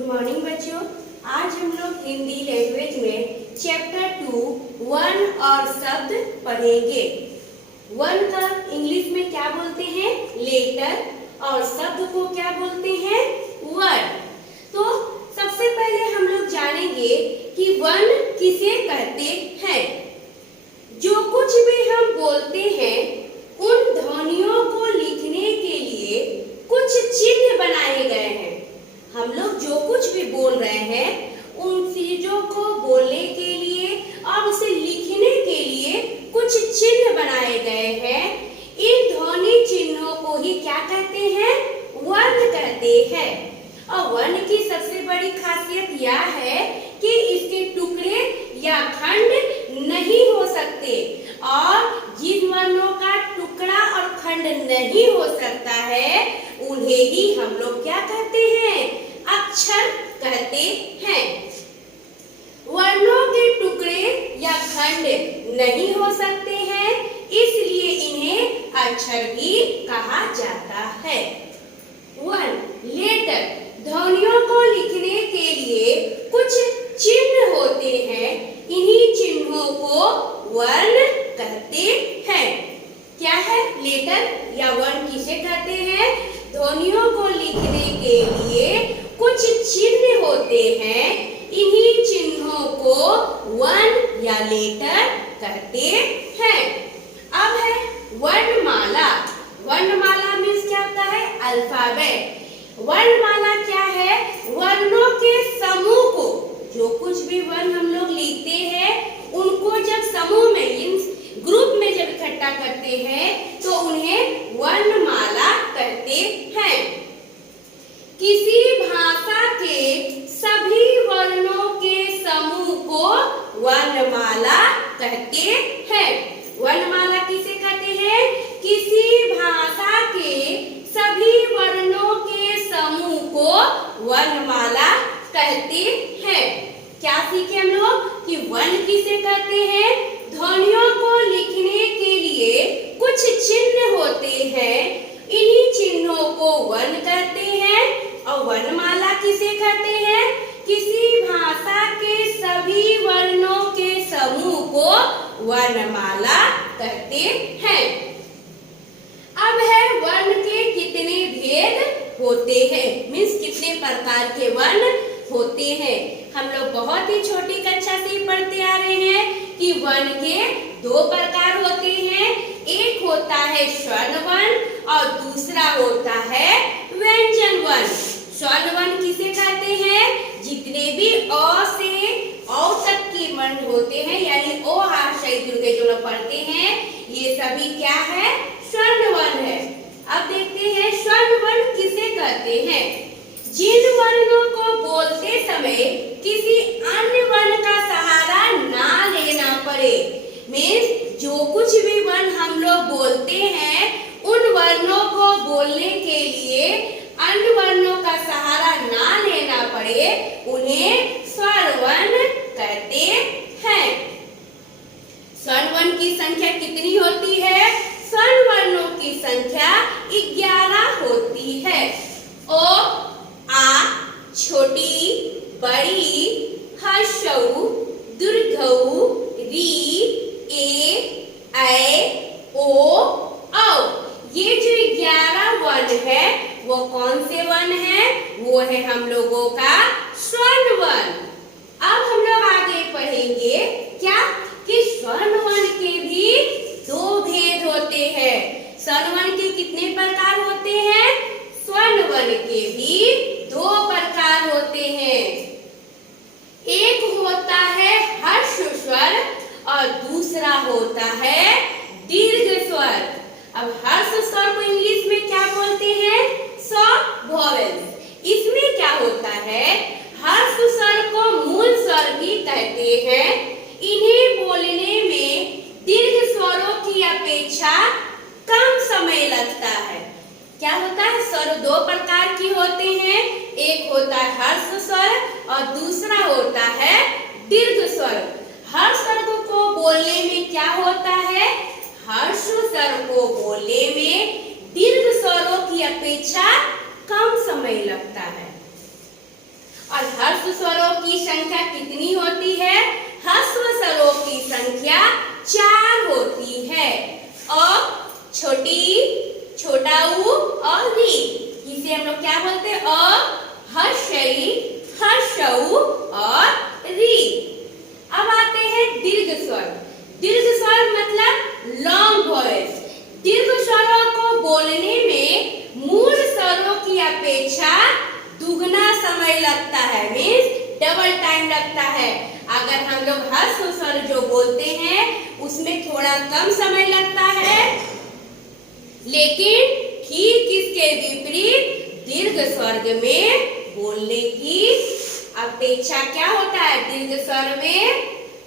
Good morning बच्चों। आज हम लोग हिंदी लैंग्वेज में चैप्टर 2 वन और शब्द पढ़ेंगे। वन का इंग्लिश में क्या बोलते हैं? लेटर। और शब्द को क्या बोलते हैं? वर्ड। तो सबसे पहले हम लोग जानेंगे कि वन किसे कहते हैं। जो कुछ भी हम बोलते हैं उन ध्वनियों को लिखने के लिए कुछ चिन्ह बनाए गए हैं। हम लोग जो कुछ भी बोल रहे हैं उन चीजों को बोलने के लिए और उसे लिखने के लिए कुछ चिन्ह बनाए गए हैं। इन ध्वनि चिन्हों को ही क्या कहते हैं? वर्ण कहते हैं। और वर्ण की सबसे बड़ी खासियत यह है कि इसके टुकड़े या खंड नहीं हो सकते, और जिन वर्णों का टुकड़ा और खंड नहीं हो सकता है उन्हें ही हम लोग क्या कहते हैं? अक्षर कहते हैं। वर्णों के टुकड़े या खंड नहीं हो सकते हैं, इसलिए इन्हें अक्षर भी कहा जाता है। वन लेटर, ध्वनियों को लिखने के लिए कुछ चिन्ह होते हैं। इन्हीं चिन्हों को वर्ण कहते हैं। क्या है लेटर या वर्ण? किसे कहते हैं? ध्वनियों को लिखने के लिए कुछ चिन्ह होते हैं। इन्हीं चिन्हों को वर्ण या लेटर कहते हैं। अब है वर्णमाला। वर्णमाला मीन्स क्या होता है? अल्फाबेट। वर्णमाला क्या है? वर्णों के समूह को, जो कुछ भी वर्ण हम लोग लिखते हैं उनको जब समूह में मीन्स ग्रुप में जब इकट्ठा करते हैं तो उन्हें वर्णमाला कहते हैं। किसी भाषा के सभी वर्णों के समूह को वर्णमाला कहते हैं। वर्णमाला किसे कहते हैं? किसी भाषा के सभी वर्णों के समूह को वर्णमाला कहते हैं। क्या सीखे हम लोग कि वर्ण किसे कहते हैं? ध्वनियों को लिखने के लिए कुछ चिन्ह होते हैं। इन्हीं चिन्हों को वर्ण कहते हैं। और वर्णमाला किसे कहते हैं? किसी भाषा के सभी वर्णों के समूह को वर्णमाला कहते हैं। अब है वर्ण के कितने भेद होते हैं, मीन्स कितने प्रकार के वर्ण होते हैं। हम लोग बहुत ही छोटी कक्षा से पढ़ते आ रहे हैं कि वर्ण के दो प्रकार होते हैं। एक होता है स्वर्ण वर्ण और दूसरा होता है व्यंजन वर्ण। स्वर्ण वर्ण किसे कहते हैं? जितने भी अ से औ तक के वर्ण होते हैं, यानी ओ आ के जो लोग पढ़ते हैं ये सभी क्या है? स्वर्ण वर्ण है। अब देखते हैं स्वर्ण वर्ण किसे कहते हैं। जिन वर्णों को बोलते समय किसी अन्य वर्ण का सहारा ना लेना पड़े, मीन्स जो कुछ भी वर्ण हम लोग बोलते हैं उन वर्णों को बोलने के लिए अन्य वर्णों का सहारा ना लेना पड़े, उन्हें स्वर्ण वर्ण कहते हैं। स्वर्ण वर्ण की संख्या कितनी होती है? स्वर्ण वर्णों की संख्या 11 होती है। ओ आ, छोटी, बड़ी, हर्षऊ, दीर्घऊ, री, ए, ऐ, ओ, औ। ये जो 11 वर्ण है वो कौन से वर्ण है? वो है हम लोगों का स्वर्ण वर्ण। अब हम लोग आगे पढ़ेंगे क्या कि स्वर्ण वर्ण के भी दो भेद होते हैं। स्वर्ण वर्ण के कितने प्रकार होते हैं? स्वर्ण वर्ण के भी दो प्रकार होते हैं। एक होता है हर्ष स्वर और दूसरा होता है दीर्घ स्वर। अब हर्ष स्वर को इंग्लिश में क्या बोलते हैं? Short vowels. इसमें क्या होता है? हर्ष स्वर को मूल स्वर भी कहते हैं। इन्हें बोलने में दीर्घ स्वरों की अपेक्षा कम समय लगता है। क्या होता है? स्वर दो प्रकार की होते हैं। एक होता है हर्ष स्वर और दूसरा होता है दीर्घ स्वर। हर्ष स्वर को बोलने में क्या होता है? हर्ष स्वर को बोलने में दीर्घ स्वरों की अपेक्षा कम समय लगता है। की संख्या कितनी होती है? ह्रस्व स्वरों की संख्या 4 होती है। अ, छोटी, छोटा ऊ और री, इसे हम लोग क्या बोलते हैं? अ, हर्षई, हर्षऊ और री। अब आते हैं दीर्घ स्वर। दीर्घ स्वर मतलब लॉन्ग वॉइस। दीर्घ स्वरों को बोलने में मूल स्वरों की अपेक्षा दुगना समय लगता है, मीन्स डबल टाइम लगता है। अगर हम लोग ह्रस्व स्वर जो बोलते हैं उसमें थोड़ा कम समय लगता है, लेकिन ठीक इसके विपरीत दीर्घ स्वर में बोलने की अपेक्षा क्या होता है? दीर्घ स्वर में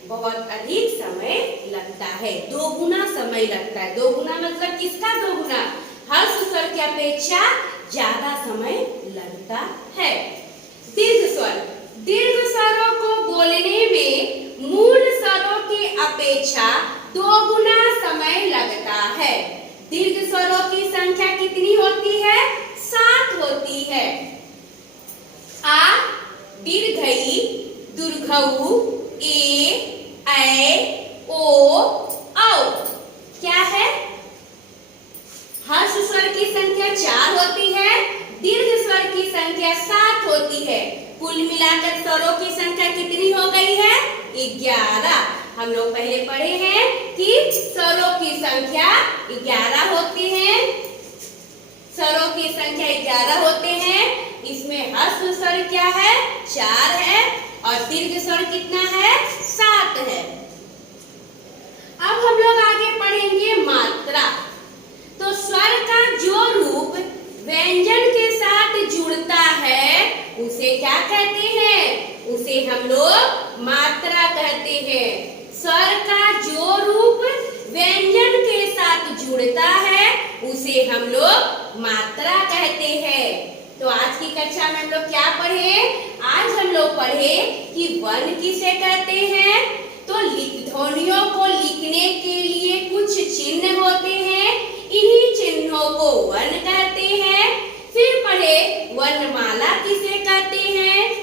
बहुत अधिक समय लगता है, दोगुना समय लगता है। दोगुना मतलब किसका दोगुना? ह्रस्व स्वर की अपेक्षा ज्यादा समय लगता है। दीर्घ स्वर, दीर्घ स्वरों को बोलने में मूल स्वरों की अपेक्षा दोगुना समय लगता है। दीर्घ स्वरों की संख्या कितनी होती है? 7 होती है। आ, दीर्घई, दुर्घऊ, ए, ऐ, ओ, औ। क्या है? ह्रस्व स्वर की संख्या 4 होती है, दीर्घ स्वर की संख्या 7 होती है। कुल मिलाकर स्वरों की संख्या कितनी हो गई है? 11। हम लोग पहले पढ़े हैं कि स्वरों की संख्या 11 होती है। स्वरों की संख्या 11 होते हैं। इसमें ह्रस्व स्वर क्या है? 4 है और दीर्घ स्वर कितना है? 7 है। अब हम लोग आगे पढ़ेंगे मात्रा। तो स्वर का जो रूप व्यंजन के साथ जुड़ता है उसे क्या कहते हैं? उसे हम लोग मात्रा कहते हैं। स्वर का जो रूप व्यंजन के साथ जुड़ता है उसे हम लोग मात्रा कहते हैं। तो आज की कक्षा में हम लोग क्या पढ़े? आज हम लोग पढ़े कि वर्ण किसे कहते हैं। तो ध्वनियों को लिखने के लिए कुछ चिन्ह होते हैं, इन्हीं चिन्हों को वर्ण कहते हैं। फिर पढ़े वर्णमाला किसे कहते हैं।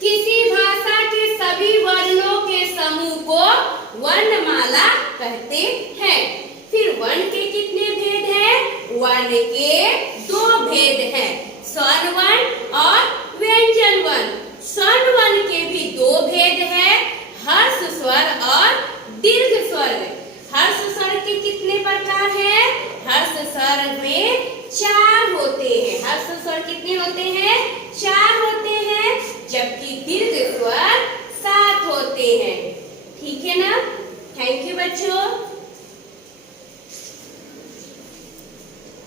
किसी भाषा के सभी वर्णों के समूह को वर्णमाला कहते हैं। फिर वर्ण के कितने भेद हैं? वर्ण के 2 भेद हैं, स्वर वर्ण और व्यंजन वर्ण। स्वर वर्ण के भी 2 भेद हैं, ह्रस्व स्वर और दीर्घ स्वर। ह्रस्व स्वर के कितने प्रकार हैं? ह्रस्व स्वर में 4 होते हैं। ह्रस्व स्वर कितने होते हैं? 4 होते हैं, जबकि दीर्घ स्वर 7 होते हैं। ठीक है ना? थैंक यू बच्चों।